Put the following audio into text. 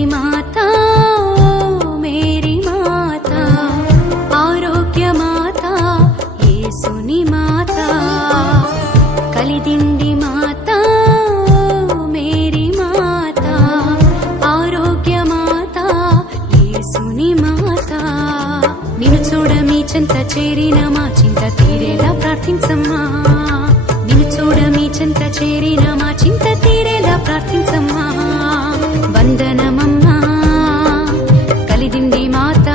కలిదిండి మాత Mary మాత ఆరోగ్య మాత యేసుని మాత కలిదిండి మాత Mary మాత ఆరోగ్య మాత యేసుని మాత నిన్ను చూడ మీ చెంత చేరిన మా చింత తీరేలా ప్రార్థించమ్మా నిన్ను చూడ మీ చెంత చేరిన మా చింత తీరేలా ప్రార్థించమ్మా వందనమమ్మా కలిదిండి మాత